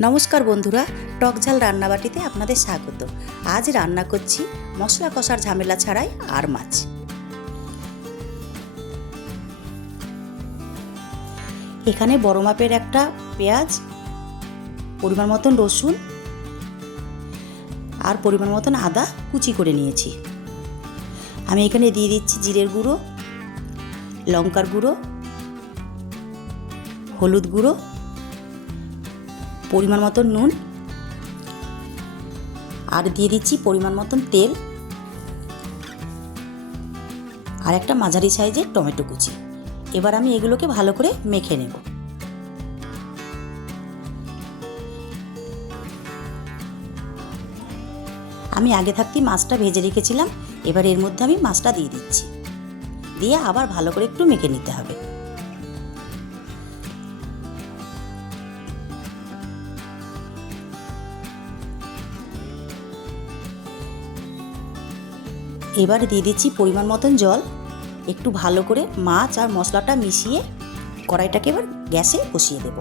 নমস্কার বন্ধুরা টকঝাল রান্নাবাটিতে আপনাদের স্বাগত। আজ রান্না করছি মশলা কষার ঝামেলা ছাড়াই আর মাছ। এখানে বড় মাপের একটা পেঁয়াজ, পরিমাণ মতন রসুন আর পরিমাণ মতন আদা কুচি করে নিয়েছি। আমি এখানে দিয়ে দিচ্ছি জিরের গুঁড়ো, লঙ্কার গুঁড়ো, হলুদ গুঁড়ো পরিমাণ মতন নুন। আর দিয়ে দিচ্ছি পরিমাণ মতন তেল। আর একটা মাঝারি সাইজের টমেটো কুচি। এবার আমি এগুলোকে ভালো করে মেখে নেব। আমি আগে থাকতেই মাছটা ভেজে রেখেছিলাম। এবার এর মধ্যে আমি মাছটা দিয়ে দিচ্ছি। দিয়ে আবার ভালো করে একটু মেখে নিতে হবে। এবার দিয়ে দিচ্ছি পরিমাণ মতন জল। একটু ভালো করে মাছ আর মশলাটা মিশিয়ে কড়াইটাকে এবার গ্যাসে বসিয়ে দেব।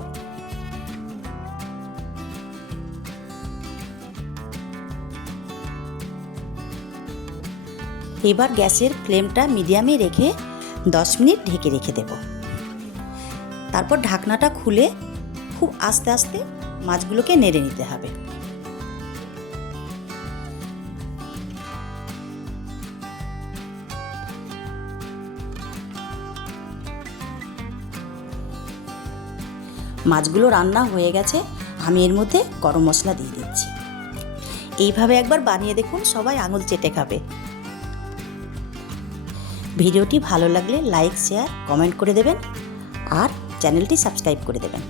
এবার গ্যাসের ফ্লেমটা মিডিয়ামে রেখে দশ মিনিট ঢেকে রেখে দেব। তারপর ঢাকনাটা খুলে খুব আস্তে আস্তে মাছগুলোকে নেড়ে নিতে হবে। মাছগুলো রান্না হয়ে গেছে, আমি এর মধ্যে গরম মশলা দিয়ে দিচ্ছি। এইভাবে একবার বানিয়ে দেখুন, সবাই আঙুল চেটে খাবে। ভিডিওটি ভালো লাগলে লাইক, শেয়ার, কমেন্ট করে দেবেন, আর চ্যানেলটি সাবস্ক্রাইব করে দেবেন।